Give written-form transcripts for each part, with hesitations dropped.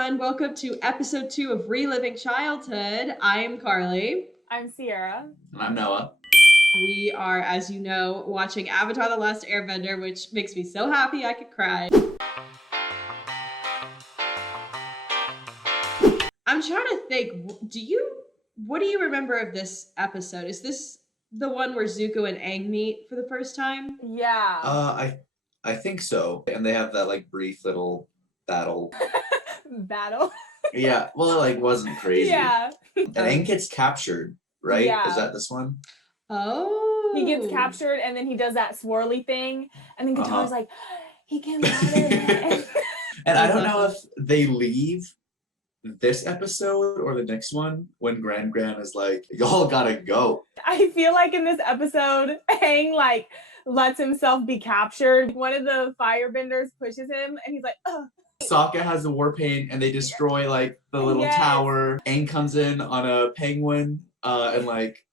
everyone. Welcome to episode 2 of Reliving Childhood. I am Carly. I'm Sierra. And I'm Noah. We are, as you know, watching Avatar: The Last Airbender, which makes me so happy I could cry. I'm trying to think, what do you remember of this episode? Is this the one where Zuko and Aang meet for the first time? Yeah. I think so. And they have that like brief little battle. Battle. Yeah, well, it like wasn't crazy. Yeah. And Aang gets captured, right? Yeah. Is that this one? Oh. He gets captured and then he does that swirly thing and then Guitar's like, he came out of it. And I don't know if they leave this episode or the next one when Gran is like, y'all gotta go. I feel like in this episode, Aang like lets himself be captured. One of the firebenders pushes him and he's like, ugh. Sokka has the war paint and they destroy like the little tower. Aang comes in on a penguin and like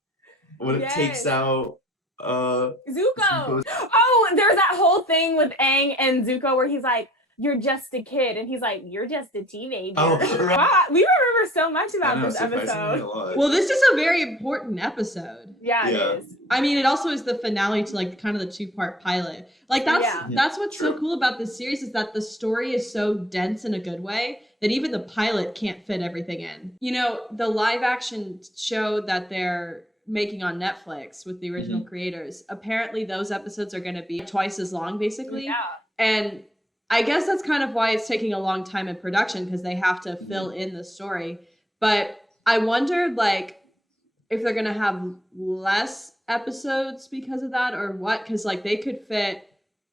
when it takes out Zuko. Oh, there's that whole thing with Aang and Zuko where he's like, you're just a kid, and he's like, you're just a teenager. Oh, right. Wow, we remember so much about this episode. Well, this is a very important episode. Yeah, it is. I mean, it also is the finale to like kind of the 2-part pilot. Like that's what's so cool about this series is that the story is so dense in a good way that even the pilot can't fit everything in. You know, the live action show that they're making on Netflix with the original creators, apparently those episodes are going to be twice as long, basically. Yeah. And I guess that's kind of why it's taking a long time in production because they have to fill in the story. But I wondered, like, if they're going to have less episodes because of that or what, because, like, they could fit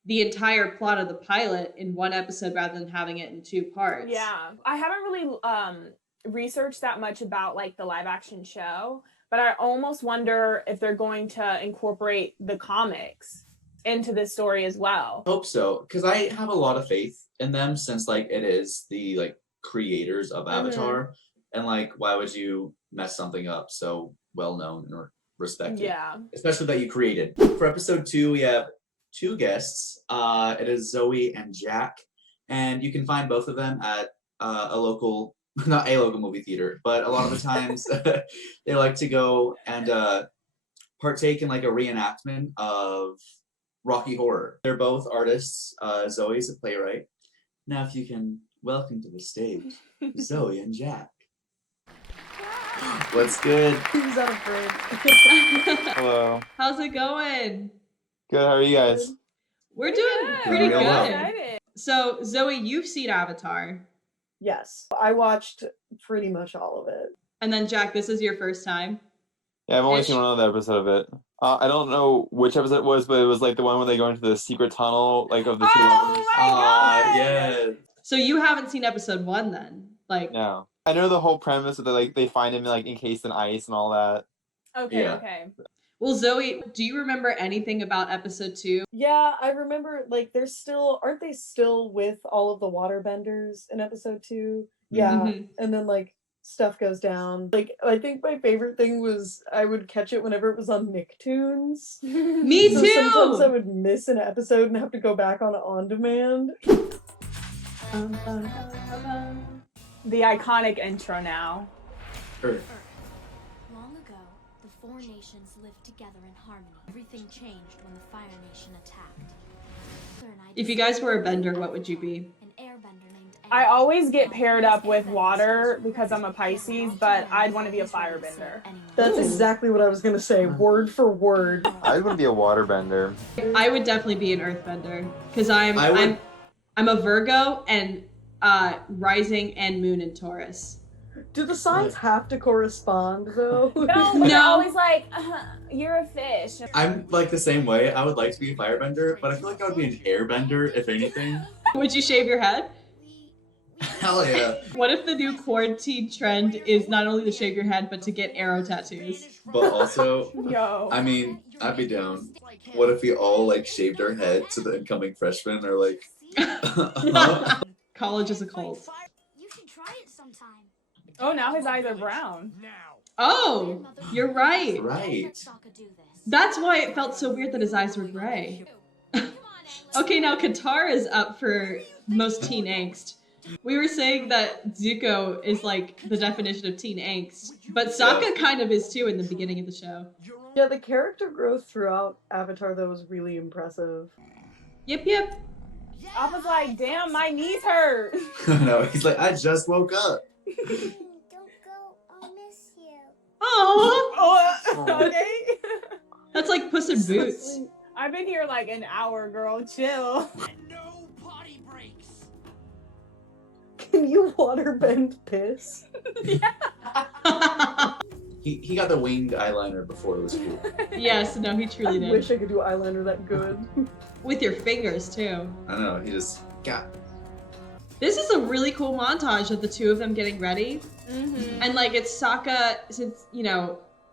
the entire plot of the pilot in one episode rather than having it in 2 parts. Yeah. I haven't really researched that much about, like, the live action show, but I almost wonder if they're going to incorporate the comics into this story as well. Hope so, because I have a lot of faith in them since like it is the like creators of Avatar, and like why would you mess something up so well known and respected? Yeah, especially that you created. For episode 2, we have 2 guests. It is Zoe and Jack, and you can find both of them at a local, not a local movie theater, but a lot of the times they like to go and partake in like a reenactment of Rocky Horror. They're both artists. Zoe's a playwright. Now if you can welcome to the stage, Zoe and Jack. What's good? He's out of bridge. Hello. How's it going? Good, how are you guys? We're doing pretty Real good. well. So, Zoe, you've seen Avatar. Yes, I watched pretty much all of it. And then, Jack, this is your first time? Yeah, I've only seen one other episode of it. I don't know which episode it was, but it was like the one where they go into the secret tunnel, like of the 2 lovers. My God! Yeah. So you haven't seen episode 1 then? Like, No. I know the whole premise of they find him like encased in ice and all that. Okay. Well, Zoe, do you remember anything about episode 2? Yeah, I remember, like, aren't they still with all of the waterbenders in episode 2? Yeah, and then, like, stuff goes down. Like, I think my favorite thing was I would catch it whenever it was on Nicktoons. Me too! Sometimes I would miss an episode and have to go back on demand. The iconic intro now. Earth. Long ago, the 4 nations lived together in harmony. Everything changed when the Fire Nation attacked. If you guys were a bender, what would you be? An airbender named Aang. I always get paired up with water because I'm a Pisces, but I'd want to be a firebender. That's exactly what I was gonna say, word for word. I would be a waterbender. I would definitely be an earthbender because I'm a Virgo and rising and moon in Taurus. Do the signs have to correspond though? No, they're always like, you're a fish. I'm like the same way. I would like to be a firebender, but I feel like I would be an airbender, if anything. Would you shave your head? Hell yeah. What if the new quarantine trend is not only to shave your head, but to get arrow tattoos? But also, Yo. I mean, I'd be down. What if we all like shaved our head so the incoming freshmen are like, College is a cult. You should try it sometime. Oh, now his eyes are brown. Oh, you're right. Right. That's why it felt so weird that his eyes were gray. Okay, now Qatar is up for most teen angst. We were saying that Zuko is like the definition of teen angst, but Sokka kind of is too in the beginning of the show. Yeah, the character growth throughout Avatar though was really impressive. Yep. I was like, damn, my knees hurt. No, he's like, I just woke up. Don't go, I'll miss you. Oh, Okay. that's like Puss in Boots. I've been here like an hour, girl. Chill. No potty breaks. Can you waterbend piss? He got the winged eyeliner before it was cool. Yes, no, he truly I did. wish I could do eyeliner that good. With your fingers too. I know, he just got. This is a really cool montage of the two of them getting ready. Mm-hmm. And like it's Sokka, since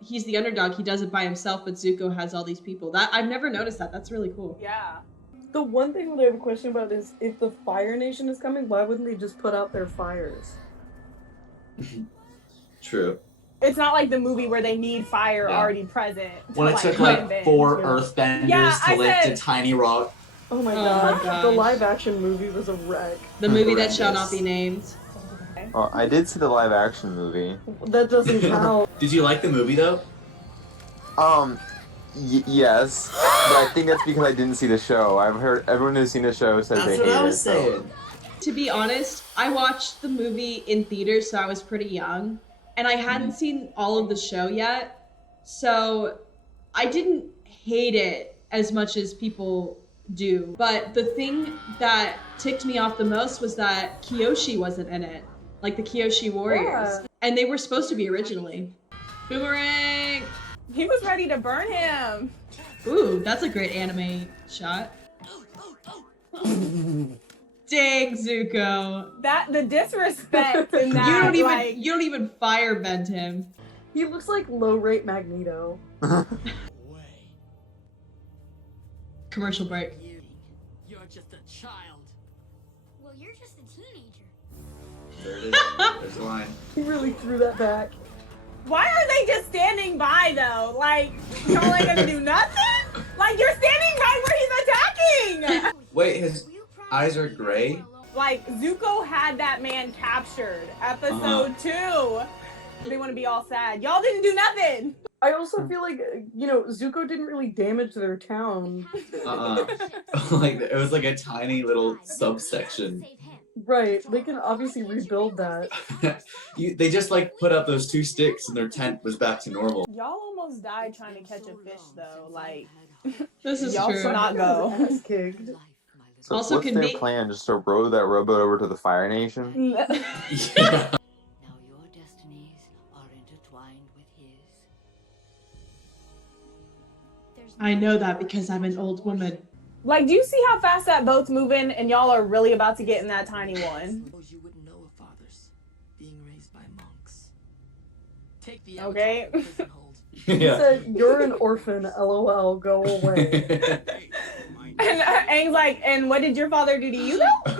he's the underdog, he does it by himself, but Zuko has all these people. That I've never noticed that. That's really cool. Yeah. The one thing that I have a question about is if the Fire Nation is coming, why wouldn't they just put out their fires? True. It's not like the movie where they need fire already present. When it took like 4 earthbenders to lift a tiny rock. Oh my Oh god. my gosh. The live action movie was a wreck. The movie that Horrendous. shall not be named. Oh, I did see the live action movie. That doesn't count. Did you like the movie though? Yes, but I think that's because I didn't see the show. I've heard everyone who's seen the show says they That's hate what I it. was saying. To be honest, I watched the movie in theaters, so I was pretty young. And I hadn't seen all of the show yet. So I didn't hate it as much as people do. But the thing that ticked me off the most was that Kyoshi wasn't in it. Like the Kyoshi Warriors. Yeah. And they were supposed to be originally. Boomerang! He was ready to burn him. Ooh, that's a great anime shot. Dang, Zuko. The disrespect in that. You don't even firebend him. He looks like low rate Magneto. Commercial break. You're just a child. Well, you're just a teenager. There it is. There's the line. He really threw that back. Why are they just standing by though? Like, y'all ain't gonna do nothing? Like, you're standing right where he's attacking! Wait, his eyes are gray? Like, Zuko had that man captured. Episode 2. They want to be all sad. Y'all didn't do nothing! I also feel like, Zuko didn't really damage their town. Like, it was like a tiny little subsection. Right, they can obviously rebuild that. They just like put up those 2 sticks and their tent was back to normal. Y'all almost died trying to catch a fish though. Like, This is y'all true. should not go. Ass kicked. So Also, what's can their we- plan? Just to row that rowboat over to the Fire Nation? Yeah. Now your destinies are intertwined with his. I know that because I'm an old woman. Like, do you see how fast that boat's moving? And y'all are really about to get in that tiny one. Suppose you wouldn't know of fathers being raised by monks. Take the Okay. Avatar prison hold. He said, "You're an orphan, lol, go away." And Aang's like, and what did your father do to you though?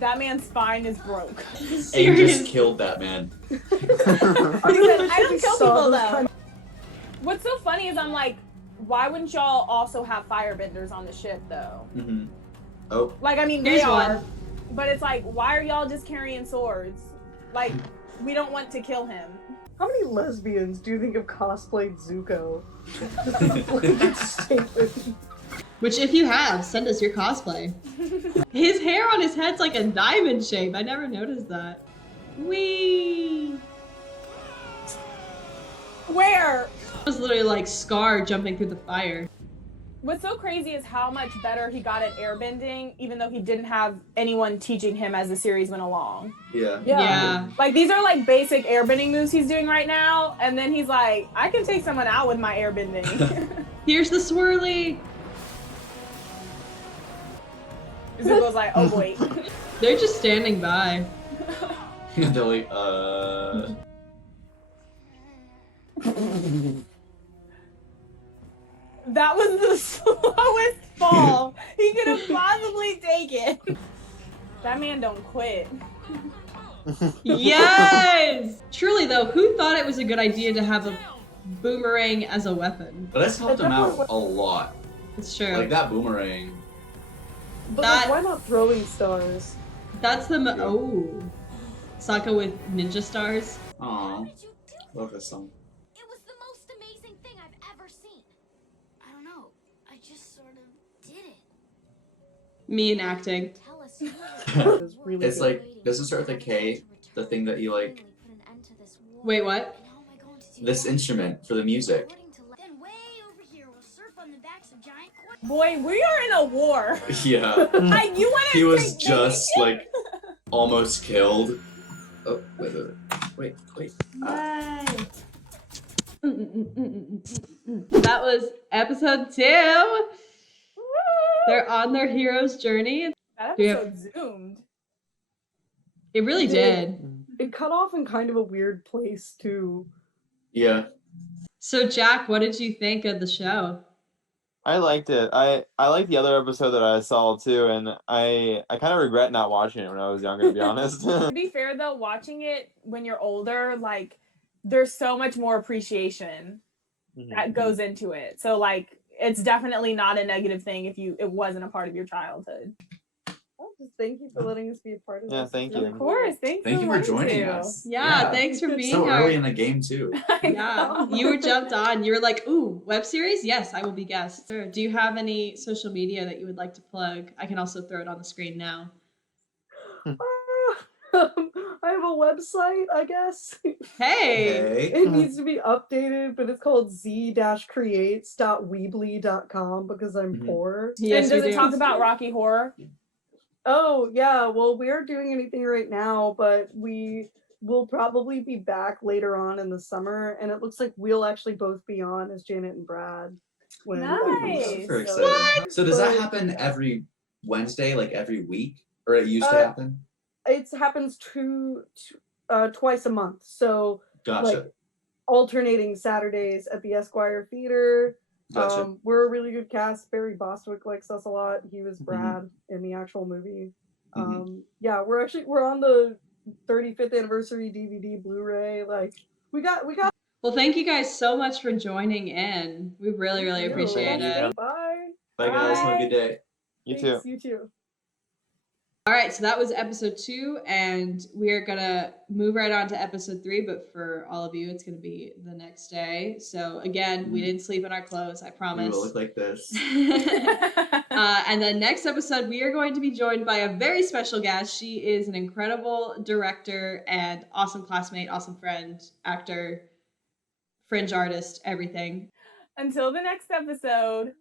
That man's spine is broke. Aang just killed that man. He said, I don't kill Saw people those though. kind What's so funny is I'm like, why wouldn't y'all also have firebenders on the ship though? Mm-hmm. Oh. Like, I mean, they Here's are, one. but it's like, why are y'all just carrying swords? Like, we don't want to kill him. How many lesbians do you think have cosplayed Zuko? This is a blanket statement. Which, if you have, send us your cosplay. His hair on his head's like a diamond shape. I never noticed that. Whee! Where? It was literally like Scar jumping through the fire. What's so crazy is how much better he got at airbending, even though he didn't have anyone teaching him as the series went along. Yeah. Yeah. Like, these are like basic airbending moves he's doing right now, and then he's like, I can take someone out with my airbending. Here's the swirly. Zuko's like, oh boy. They're just standing by. They're like, That was the slowest fall he could have possibly taken. That man don't quit. Yes! Truly though, who thought it was a good idea to have a boomerang as a weapon? But that's helped him out a lot. It's true. Like that boomerang. But That- like, why not throwing stars? That's the Sokka with ninja stars. Aw, Did you do love this song. It was the most amazing thing I've ever seen. I don't know. I just sort of did it. Me and acting. Tell us It's really It's good. like, does it start with a K? The thing that you like, Wait, what? this instrument for the music. Then way over here, we'll surf on the backs of giant Boy, we are in a war. Yeah. You want to He was just like almost killed. Oh, wait. That was episode 2. They're on their hero's journey. That Do you episode zoomed. It really did. It cut off in kind of a weird place too. Yeah. So Jack, what did you think of the show? I liked it. I liked the other episode that I saw too, and I kind of regret not watching it when I was younger, to be honest. To be fair though, watching it when you're older, like there's so much more appreciation that goes into it. So like it's definitely not a negative thing if it wasn't a part of your childhood. Well, just thank you for letting us be a part of Yeah, this. thank It's you. really Of cool. course, thank Thank you for wanting joining to. us. Yeah, thanks for being So here. early in the game too. Yeah, you were jumped on. You were like, ooh, web series? Yes, I will be guest. Sure. Do you have any social media that you would like to plug? I can also throw it on the screen now. I have a website, I guess. Hey! It needs to be updated, but it's called z-creates.weebly.com because I'm poor. Yes, and does we it do. talk about Rocky Horror? Oh, yeah. Well, we aren't doing anything right now, but we will probably be back later on in the summer. And it looks like we'll actually both be on as Janet and Brad. When Nice. Super exciting. So does that happen every Wednesday, like every week? Or it used to happen? It happens twice a month. So Gotcha. like alternating Saturdays at the Esquire Theater. Gotcha. We're a really good cast. Barry Bostwick likes us a lot. He was Brad in the actual movie. Yeah, we're on the 35th anniversary DVD Blu-ray. Like we got. Well, thank you guys so much for joining in. We really, really appreciate it. Bye. Bye guys, have a good day. You Thanks, too. You too. All right, so that was episode 2, and we're gonna move right on to episode 3. But for all of you, it's gonna be the next day. So again, we didn't sleep in our clothes. I We promise. will look like this. And then next episode, we are going to be joined by a very special guest. She is an incredible director and awesome classmate, awesome friend, actor, fringe artist, everything. Until the next episode.